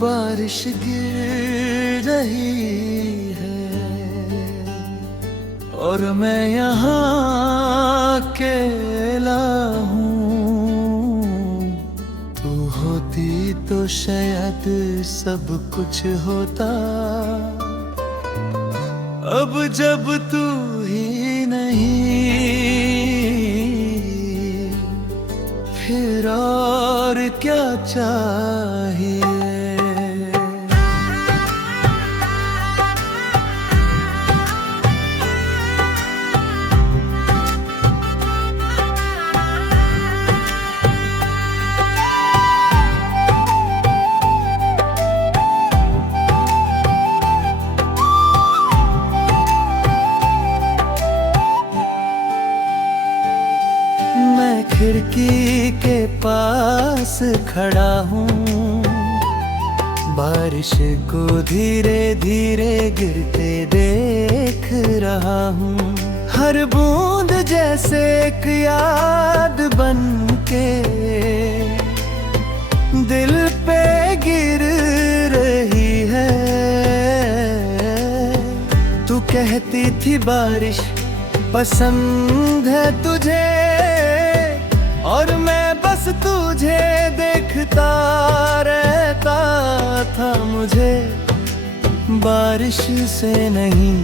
बारिश गिर रही है और मैं यहाँ अकेला हूँ। तू होती तो शायद सब कुछ होता, अब जब तू ही नहीं, फिर और क्या चाहिए। खिड़की के पास खड़ा हूँ, बारिश को धीरे धीरे गिरते देख रहा हूँ। हर बूंद जैसे एक याद बन के दिल पे गिर रही है। तू कहती थी बारिश पसंद है तुझे, और मैं बस तुझे देखता रहता था। मुझे बारिश से नहीं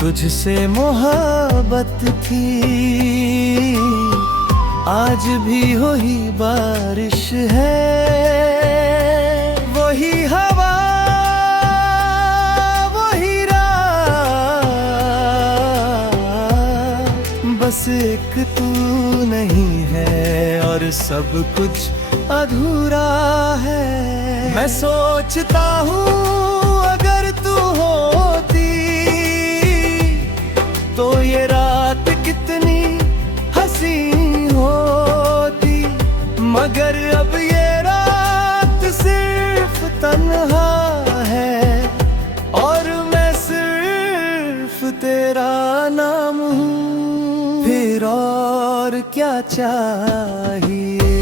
तुझसे मोहब्बत थी। आज भी वही बारिश है, वही हवा, वही रात, बस एक तू नहीं है और सब कुछ अधूरा है। मैं सोचता हूँ अगर तू होती तो ये रात कितनी हंसी होती, मगर अब ये रात सिर्फ तन्हा है और मैं सिर्फ तेरा नाम हूँ। फिर और क्या चाहिए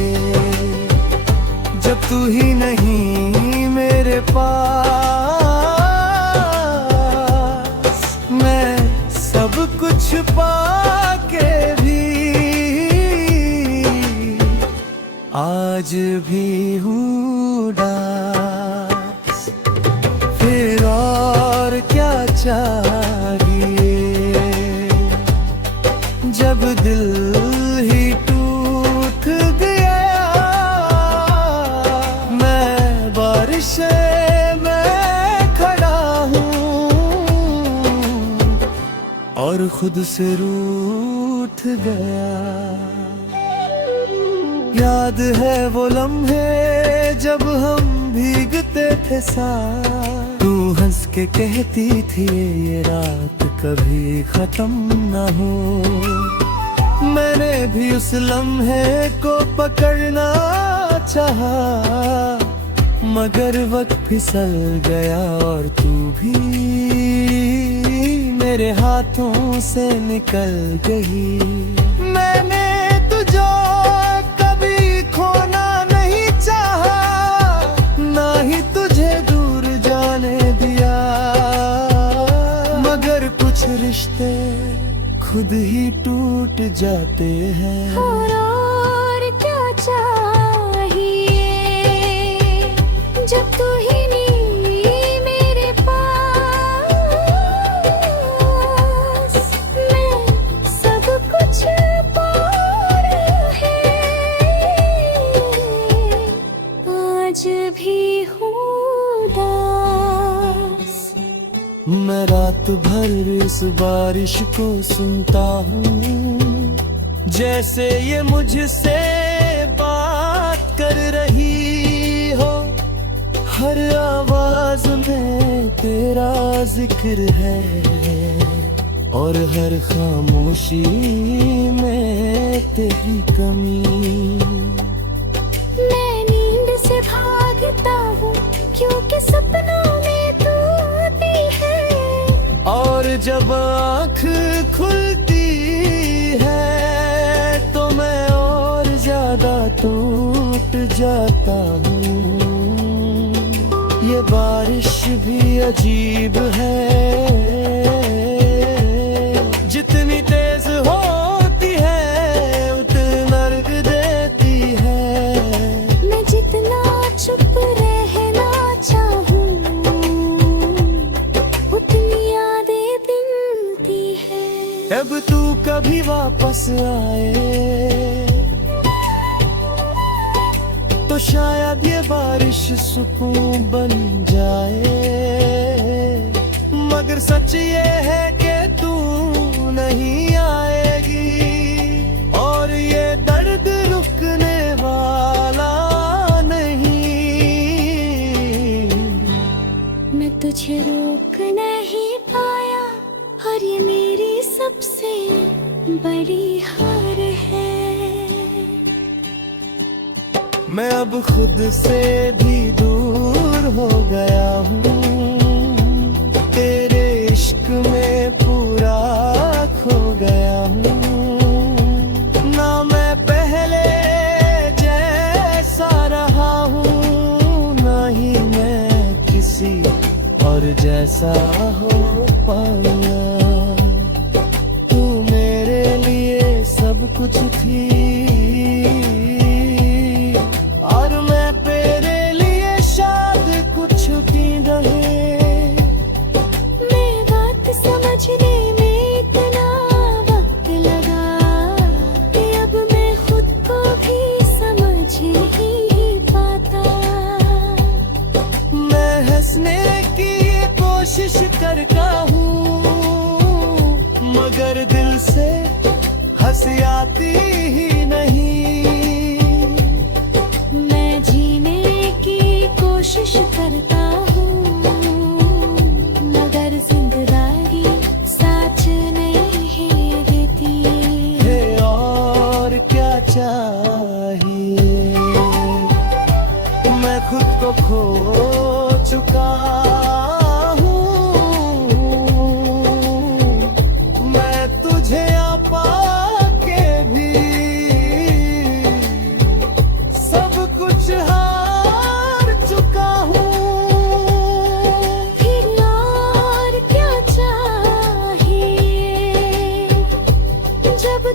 जब तू ही नहीं मेरे पास। मैं सब कुछ पाके भी आज भी हूँ उदास। फिर और क्या चाहिए जब दिल ही टूट गया। मैं बारिश में खड़ा हूँ और खुद से रूठ गया। याद है वो लम्हे जब हम भीगते थे साथ। तू हंस के कहती थी ये रात कभी खत्म न हो। मैंने भी उस लम्हे को पकड़ना चाहा, मगर वक्त फिसल गया और तू भी मेरे हाथों से निकल गई। मैंने तुझे कभी खोना नहीं चाहा, ना ही तुझे दूर जाने दिया, मगर कुछ रिश्ते खुद ही टूट जाते हैं। और क्या चाहिए जब तू ही नहीं मेरे पास। मैं सब कुछ पार है, आज भी हूँ उदास। मैं रात भर इस बारिश को सुनता हूँ, जैसे ये मुझसे बात कर रही हो। हर आवाज में तेरा जिक्र है और हर खामोशी में तेरी कमी। मैं नींद से भागता हूँ क्योंकि सपनों में तू आती है, और जब आँख खुलती है तो मैं और ज्यादा टूट जाता हूँ। ये बारिश भी अजीब है, जितनी तेज होती है उतना नर्क देती है। मैं जितना चुप रहना चाहूँ उतनी यादें दिलती है। अब तू कभी वापस आए तो शायद ये बारिश सुकून बन जाए, मगर सच ये है कि तू नहीं आएगी और ये दर्द रुकने वाला नहीं। मैं तुझे रोक नहीं पाया और ये मेरी सबसे बड़ी हार है। मैं अब खुद से भी दूर हो गया हूँ, तेरे इश्क में पूरा खो गया हूँ। ना मैं पहले जैसा रहा हूँ, ना ही मैं किसी और जैसा हो पाऊंगा। तू मेरे लिए सब कुछ थी और मैं तेरे लिए शायद कुछ भी रहे। मैं बात समझने में इतना वक्त लगा कि अब मैं खुद को भी समझ नहीं पाता। मैं हंसने की कोशिश करता हूँ मगर दिल से हंसी आती ही नहीं। कोशिश करता हूँ मगर जिंदगी साथ नहीं देती है। और क्या चाहिए, मैं खुद को खो चुका हूँ। मैं तुझे पाके भी सब कुछ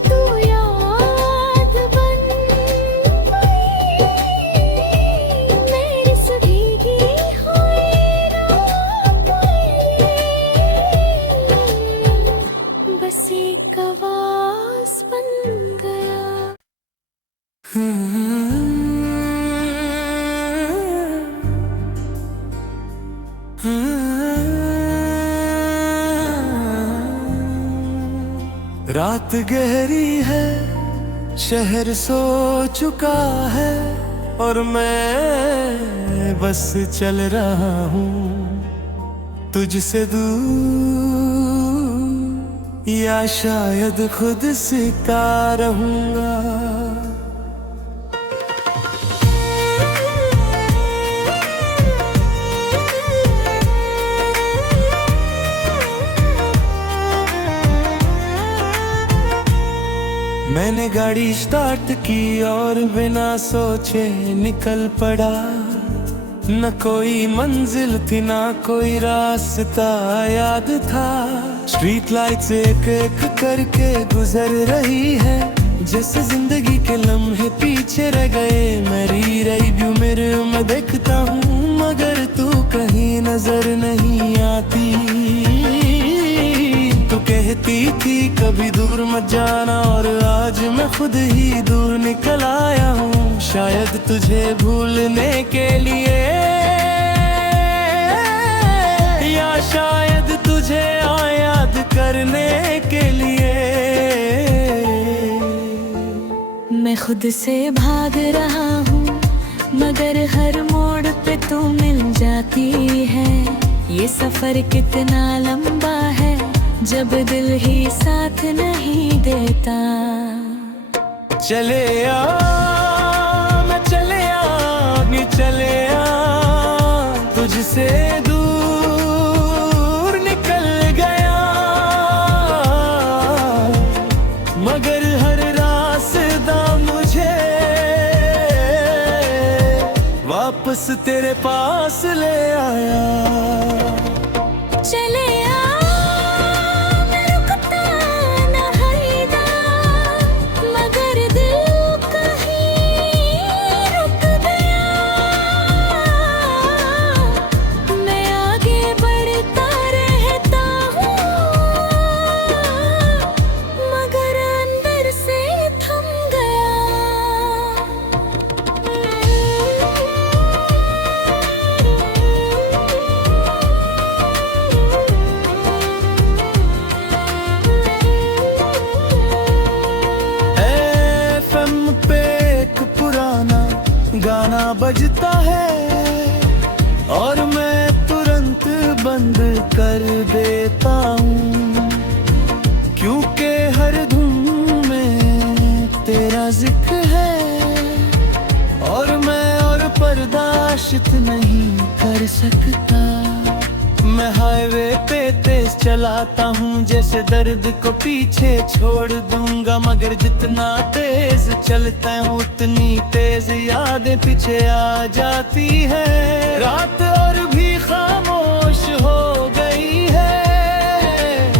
तू याद बन गई मेरी सभी हुई रातें, बस एक आवाज बन गया। रात गहरी है, शहर सो चुका है और मैं बस चल रहा हूँ तुझसे दूर, या शायद खुद से का रहूँगा। मैंने गाड़ी स्टार्ट की और बिना सोचे निकल पड़ा। न कोई मंजिल थी ना कोई रास्ता याद था। स्ट्रीट लाइट्स एक एक करके गुजर रही है, जैसे जिंदगी के लम्हे पीछे रह गए। मेरी रिव्यू मिरर में देखता हूँ मगर तू कहीं नजर नहीं आती। तू कहती थी कभी दूर मत जाना और आज मैं खुद ही दूर निकल आया हूँ। शायद तुझे भूलने के लिए या शायद तुझे याद करने के लिए। मैं खुद से भाग रहा हूँ मगर हर मोड़ पे तू मिल जाती है। ये सफर कितना लंबा है जब दिल ही साथ नहीं देता। चले आ मैं चले आगे चले आ, तुझसे दूर निकल गया मगर हर रास्ता मुझे वापस तेरे पास ले आया। चले आ मैं रुकता न हैदा, मगर दिल कहीं रुक गया। मैं आगे बढ़ता रहता हूँ, मगर अंदर से थम गया। एफएम पे एक पुराना गाना बजता है और मैं तुरंत बंद कर देता हूँ, क्योंकि हर धुन में तेरा जिक्र है और मैं और बर्दाश्त नहीं कर सकता। मैं हाईवे पे तेज चलाता हूँ, जैसे दर्द को पीछे छोड़ दूंगा, मगर जितना तेज चलता हूँ उतनी तेज यादें पीछे आ जाती है। रात और भी खामोश हो गई है,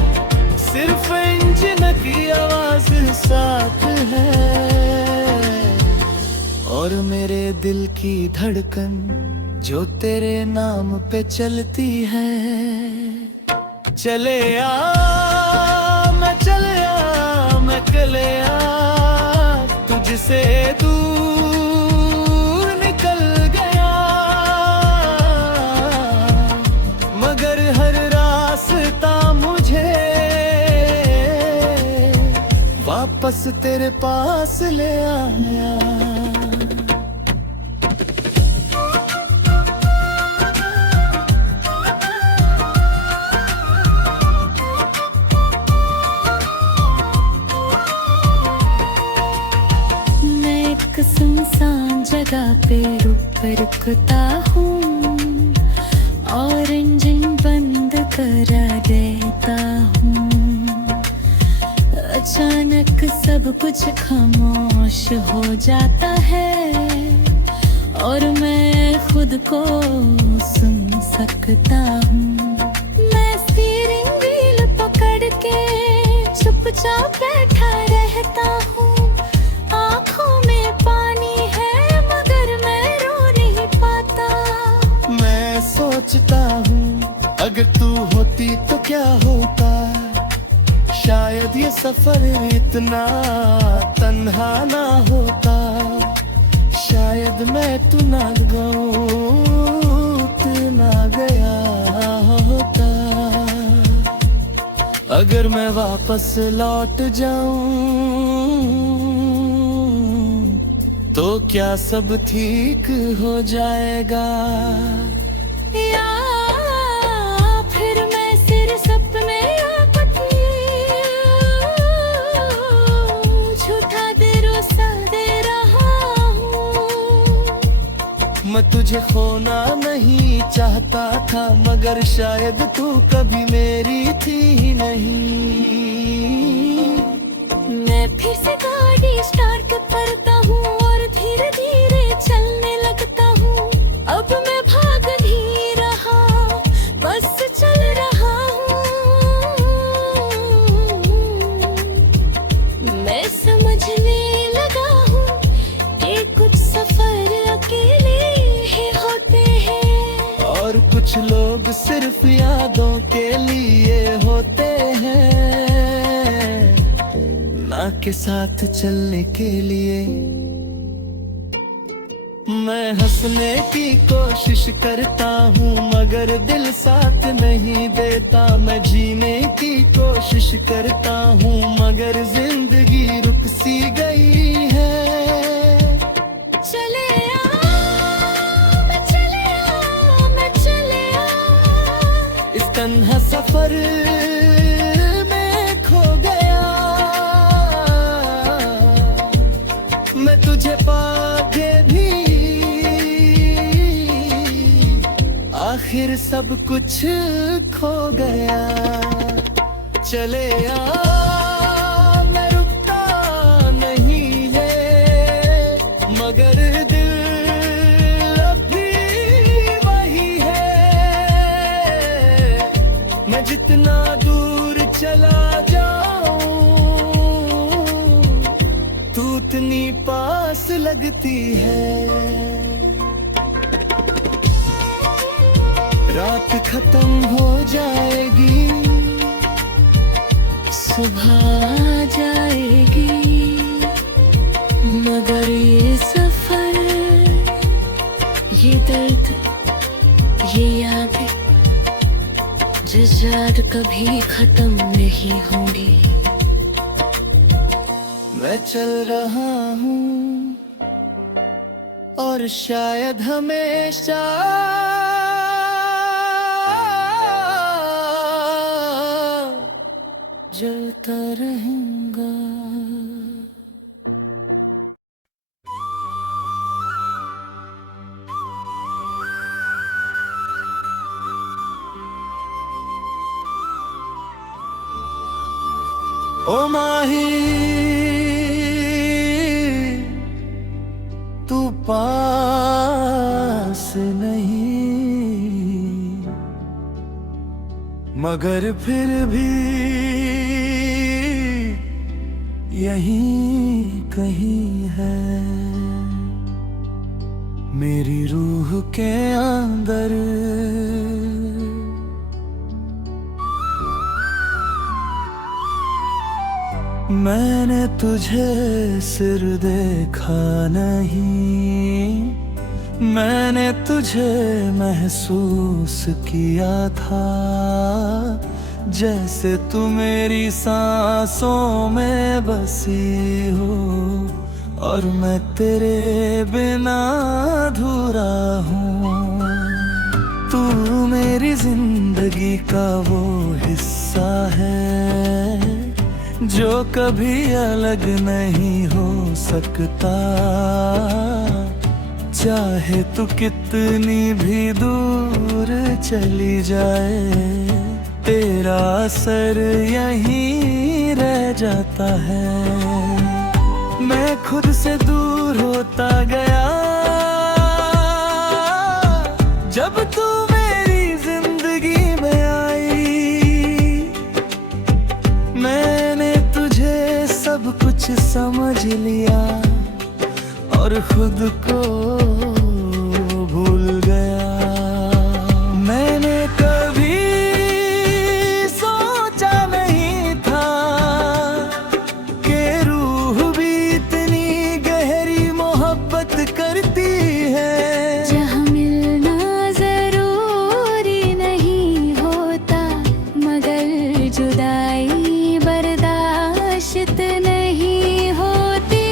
सिर्फ इंजन की आवाज साथ है और मेरे दिल की धड़कन जो तेरे नाम पे चलती है। चले आ मैं चले आ मैं चले आ, तुझसे दूर निकल गया, मगर हर रास्ता मुझे वापस तेरे पास ले आया। सुनसान जगह पे रुकता हूँ और इंजन बंद करा देता हूँ। अचानक सब कुछ खामोश हो जाता है और मैं खुद को सुन सकता हूँ। मैं स्टीयरिंग व्हील पकड़ के चुपचाप बैठा रहता हूँ, आँखों में पानी है मगर मैं रो नहीं पाता। मैं सोचता हूँ अगर तू होती तो क्या होता, शायद ये सफर इतना तन्हा ना होता, शायद मैं तू ना ना गया होता। अगर मैं वापस लौट जाऊं तो क्या सब ठीक हो जाएगा, या फिर मैं सिर सपने झूठा दिरोसा दे रहा हूँ। मैं तुझे खोना नहीं चाहता था, मगर शायद तू कभी मेरी थी ही नहीं। मैं फिर से गाड़ी स्टार्ट करता हूँ और धीरे धीरे चलने लगता हूँ। अब मैं भाग नहीं रहा, बस चल रहा हूँ। मैं समझने लगा हूँ कि कुछ सफर अकेले ही होते हैं और कुछ लोग सिर्फ यादों के लिए होते हैं, ना के साथ चलने के लिए। मैं हंसने की कोशिश करता हूँ मगर दिल साथ नहीं देता, मैं जीने की कोशिश करता हूँ मगर जिंदगी रुक सी गई है। चले आ मैं चले आ मैं चले आ, इस तन्हा सफर में खो गया, मैं तुझे पाके भी आखिर सब कुछ खो गया। चले आ मैं रुकता नहीं है मगर दिल अब भी तू इतनी पास लगती है, रात खत्म हो जाएगी, सुबह आ जाएगी, मगर ये सफर, ये दर्द, ये यादें जज्बात कभी खत्म नहीं होंगी। मैं चल रहा हूँ और शायद हमेशा जलता रहूंगा। ओ माही तू पास नहीं, मगर फिर भी यहीं कहीं है, मेरी रूह के अंदर। मैंने तुझे सिर देखा नहीं, मैंने तुझे महसूस किया था, जैसे तू मेरी सांसों में बसी हो और मैं तेरे बिना अधूरा हूँ। तू मेरी जिंदगी का वो हिस्सा है जो कभी अलग नहीं हो सकता, चाहे तू कितनी भी दूर चली जाए, तेरा असर यहीं रह जाता है। मैं खुद से दूर होता गया जब तू मेरी जिंदगी में आई, मैंने तुझे सब कुछ समझ लिया और खुद को भूल गया। मैंने कभी सोचा नहीं था कि रूह भी इतनी गहरी मोहब्बत करती है। जहाँ मिलना जरूरी नहीं होता, मगर जुदाई बर्दाश्त नहीं होती।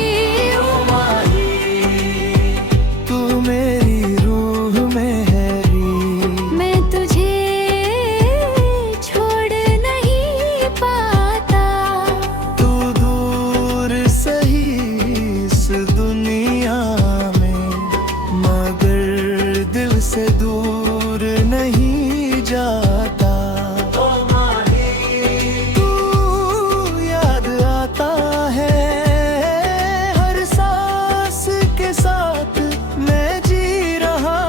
ओ माही तू मेरी रूह में है री, मैं तुझे छोड़ नहीं पाता। तू दूर सही इस दुनिया में, मगर दिल से दूर नहीं जाता। ओ माही तू याद आता है हर सांस के साथ, मैं जी रहा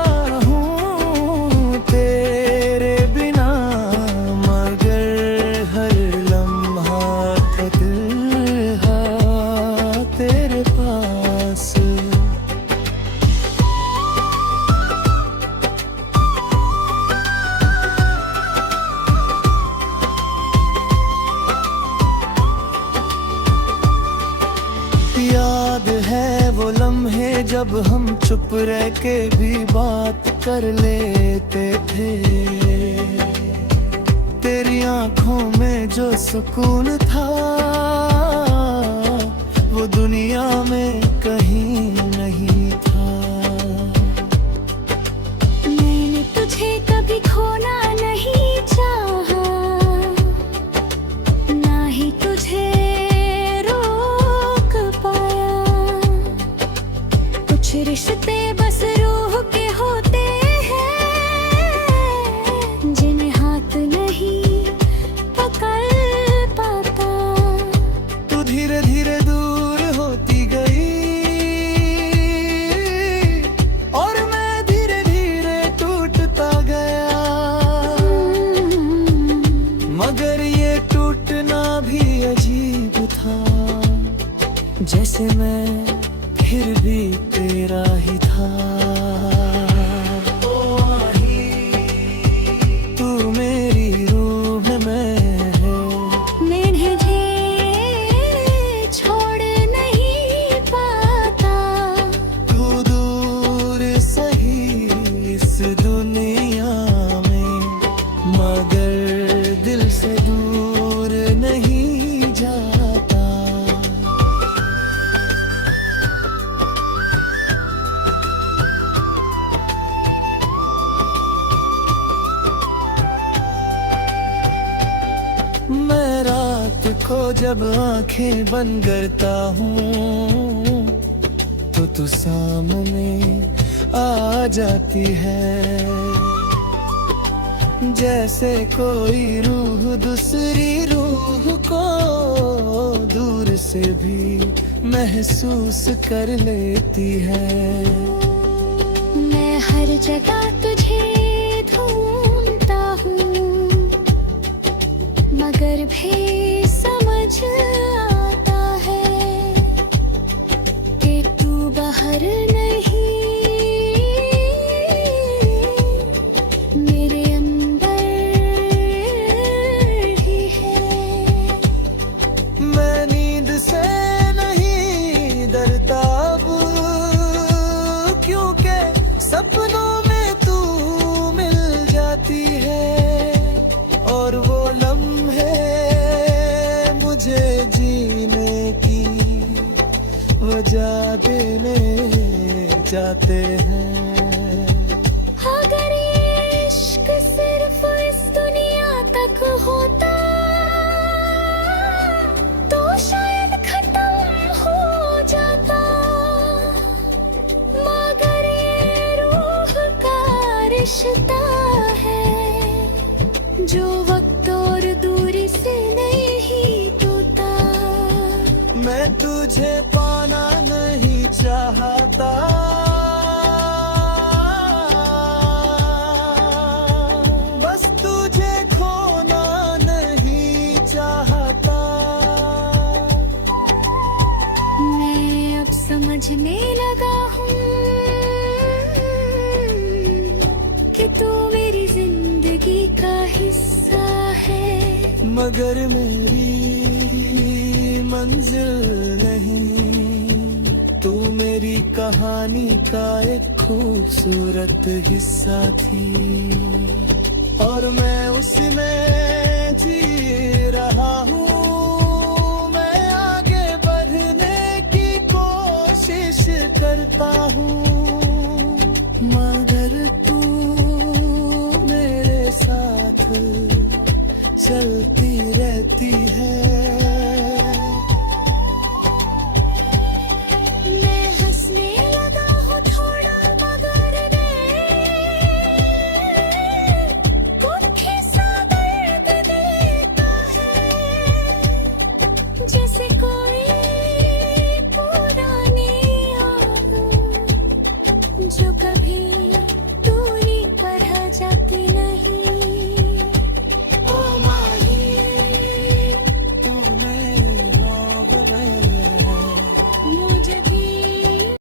हूँ तेरे बिना, मगर हर लम्हा तन्हा तेरे पास। याद है वो लम्हे जब हम चुप रह के भी बात कर लेते थे, तेरी आंखों में जो सुकून था वो दुनिया में कहीं नहीं था। मैंने तुझे कभी खोना नहीं चाहा, ना ही तुझे रोक पाया। कुछ रिश्ते बस रूह के होते हैं, जिन्हें हाथ नहीं पकड़ पाता। तू धीरे धीरे दूर होती गई और मैं धीरे धीरे टूटता गया, मगर ये टूटना भी अजीब था, जैसे मैं मैं फिर भी तेरा ही था। ओ आही, तू मेरी रूह में है। मैं तुझे छोड़ नहीं पाता। तू दूर सही इस दुनिया में, मगर दिल से दूर नहीं जाता। मैं रात को जब आंखें बंद करता हूँ तो तू सामने आ जाती है। जैसे कोई रूह दूसरी रूह को दूर से भी महसूस कर लेती है। मैं हर जगह तुझे ढूंढता हूँ, मगर भी समझ आता है कि तू बाहर नहीं, मेरे अंदर ही है। मैं नींद से नहीं डरता अब, क्योंकि सपनों में तू मिल जाती है। और वो लम्हे मुझे जीने की वजह देने जाते हैं। अगर ये इश्क सिर्फ इस दुनिया तक होता तो शायद खत्म हो जाता, मगर ये रूह का रिश्ता है जो वक्त और दूरी से नहीं टूटा। मैं तुझे पाना नहीं चाहता, बस तुझे खोना नहीं चाहता। मैं अब समझने लगा हूँ कि तू मेरी जिंदगी का हिस्सा है, मगर मेरी मंजिल नहीं। तू मेरी कहानी का एक खूबसूरत हिस्सा थी, और मैं उसमें जी रहा हूँ। मैं आगे बढ़ने की कोशिश करता हूँ।